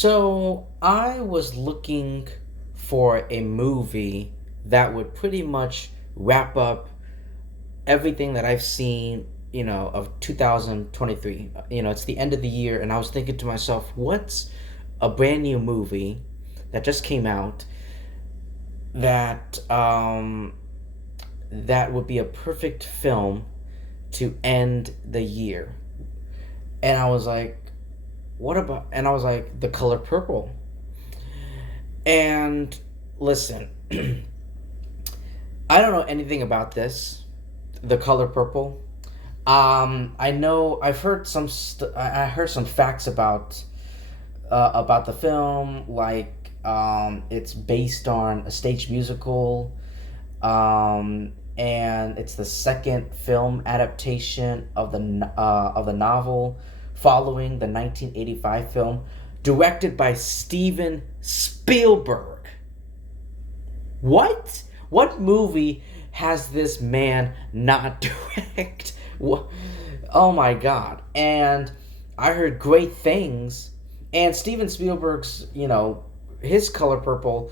So I was looking for a movie that would pretty much wrap up everything that I've seen, of 2023. It's the end of the year, and I was thinking to myself, what's a brand new movie that just came out that that would be a perfect film to end the year? And I was like, what about? And I was like, The Color Purple. And listen, I don't know anything about this, The Color Purple. I know I've heard I heard some facts about the film, like it's based on a stage musical, and it's the second film adaptation of the novel, following the 1985 film, directed by Steven Spielberg. What? What movie has this man not direct? What? Oh my god. And I heard great things. And Steven Spielberg's, his Color Purple,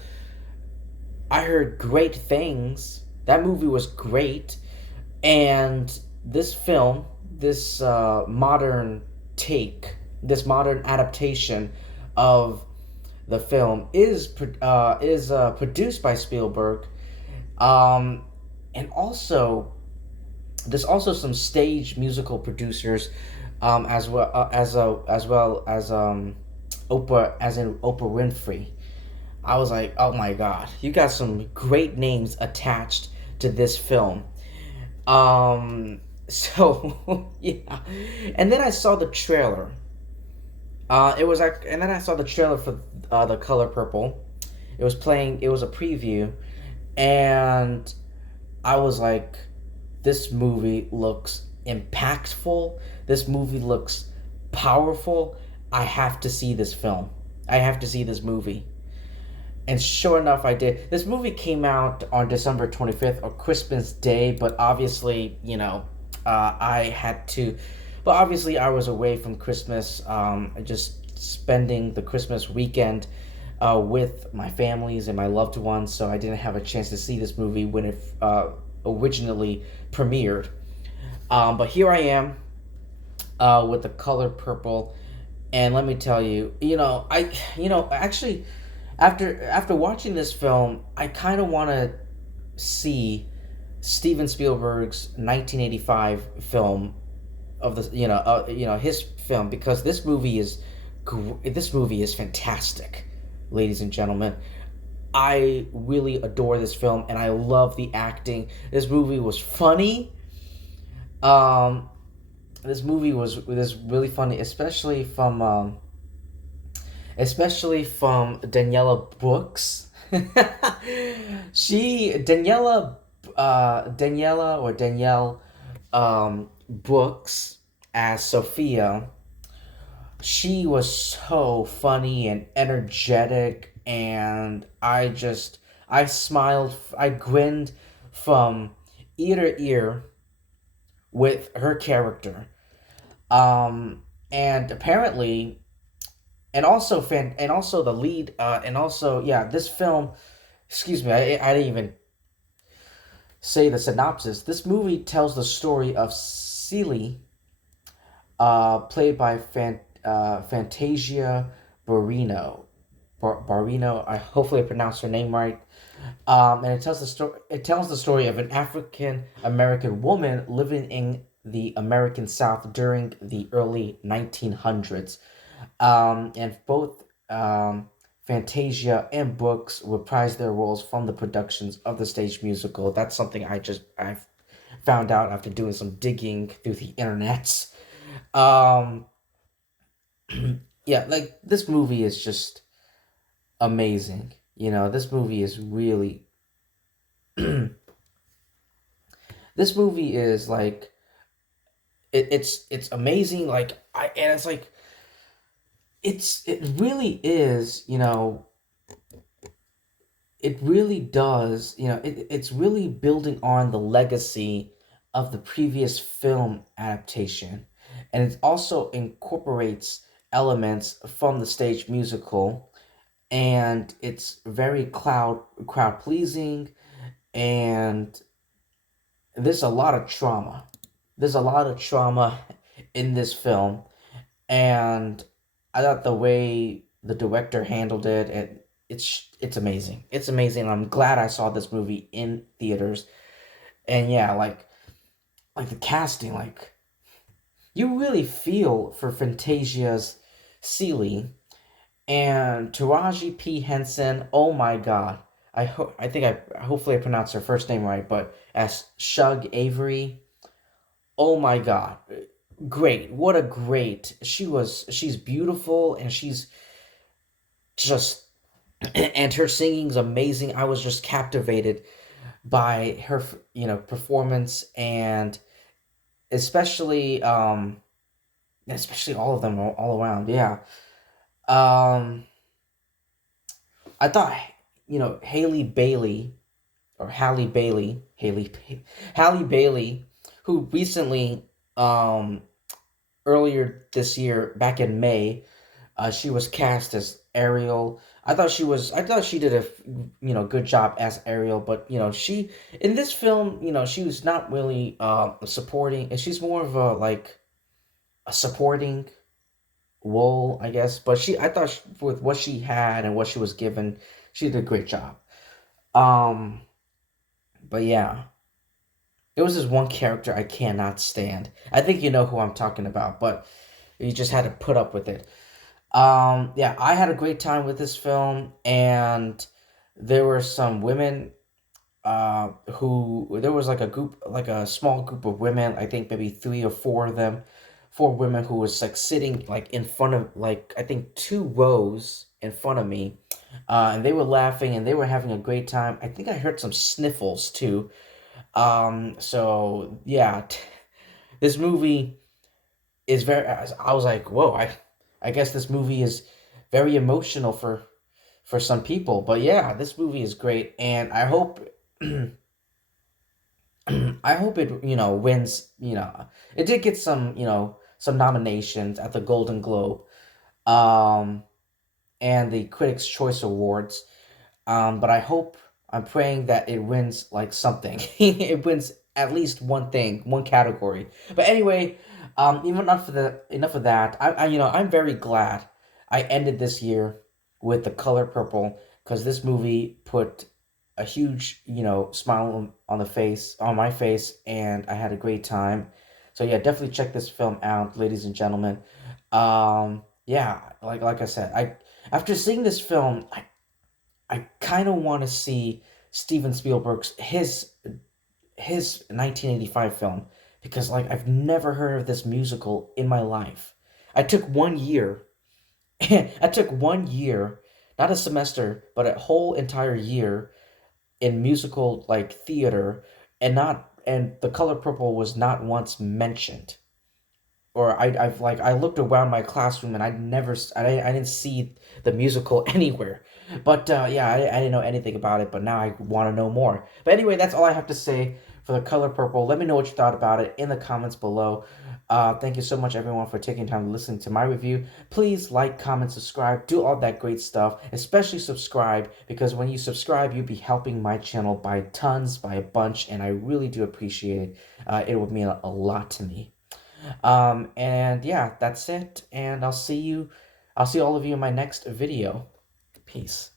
I heard great things. That movie was great. And this film, this modern take, this modern adaptation of the film is produced by Spielberg, um, and also there's also some stage musical producers, as well as Oprah, as in Oprah Winfrey. I was like, oh my god, you got some great names attached to this film. So yeah, and then I saw the trailer. It was like, and then I saw the trailer for The Color Purple. It was playing. It was a preview, and I was like, this movie looks impactful. This movie looks powerful. I have to see this film. I have to see this movie. And sure enough, I did. This movie came out on December 25th, or Christmas Day, but obviously, I had to. But obviously, I was away from Christmas, just spending the Christmas weekend with my families and my loved ones, so I didn't have a chance to see this movie when it originally premiered. But here I am with The Color Purple, and let me tell you, actually, after watching this film, I kind of want to see Steven Spielberg's 1985 film of the his film, because this movie is fantastic, ladies and gentlemen. I really adore this film, and I love the acting. This movie was funny. Um, this really funny, especially from Daniela Brooks. she Daniela Daniela or Danielle Brooks as Sophia. She was so funny and energetic, and I smiled, I grinned from ear to ear with her character. And apparently, and also the lead, and also, yeah, this film. Excuse me, I didn't even say the synopsis. This movie tells the story of Celie, played by Fantasia Barrino. Barrino. I hopefully I pronounced her name right. And it tells the story. It tells the story of an African American woman living in the American South during the early 1900s. And both Fantasia and Brooks reprised their roles from the productions of the stage musical. That's something I found out after doing some digging through the internet. Um, yeah, like, this movie is just amazing. This movie is really. This movie is like, it's amazing. Like, and it's like, it really is. It really does. It's really building on the legacy of the previous film adaptation, and it also incorporates elements from the stage musical, and it's very crowd pleasing, and there's a lot of trauma. There's a lot of trauma in this film, and I thought the way the director handled it, and it's amazing. It's amazing. I'm glad I saw this movie in theaters. And yeah, like the casting, like you really feel for Fantasia's Celie and Taraji P Henson. Oh my god. I think I hopefully I pronounced her first name right, but as Shug Avery. Oh my god. Great. What a great. She's beautiful, and she's just and her singing's amazing. I was just captivated by her, performance, and especially especially all of them all around. Yeah. Um I thought, Haley Bailey, or Halle Bailey, who recently, earlier this year, back in May, she was cast as Ariel. I thought she did a, good job as Ariel, but she in this film, she was not really supporting, and she's more of a like a supporting role, I guess. But I thought with what she had and what she was given, she did a great job. Um, but yeah, there was this one character I cannot stand. I think you know who I'm talking about, but you just had to put up with it. Yeah, I had a great time with this film, and there were some women who there was like a group, like a small group of women, I think maybe three or four of them, four women who was like sitting like in front of, like, I think two rows in front of me, and they were laughing and they were having a great time. I think I heard some sniffles too. So yeah, this movie is very. I was like, whoa! I guess this movie is very emotional for some people. But yeah, this movie is great, and I hope I hope it wins. It did get some some nominations at the Golden Globe, um, and the Critics' Choice Awards. But I'm praying that it wins like something. It wins at least one thing, one category. But anyway, even enough of that. I'm very glad I ended this year with The Color Purple, because this movie put a huge, smile on the face, on my face, and I had a great time. So yeah, definitely check this film out, ladies and gentlemen. Yeah, like I said, I after seeing this film, I kind of want to see Steven Spielberg's his 1985 film, because like I've never heard of this musical in my life. I took 1 year. I took 1 year, not a semester, but a whole entire year in musical like theater, and The Color Purple was not once mentioned. Or I looked around my classroom, and I didn't see the musical anywhere. But yeah, I didn't know anything about it, but now I want to know more. But anyway, that's all I have to say for The Color Purple. Let me know what you thought about it in the comments below. Thank you so much, everyone, for taking time to listen to my review. Please like, comment, subscribe, do all that great stuff, especially subscribe, because when you subscribe, you'll be helping my channel by tons, by a bunch, and I really do appreciate it. It would mean a lot to me. And yeah, that's it. And I'll see all of you in my next video. Peace.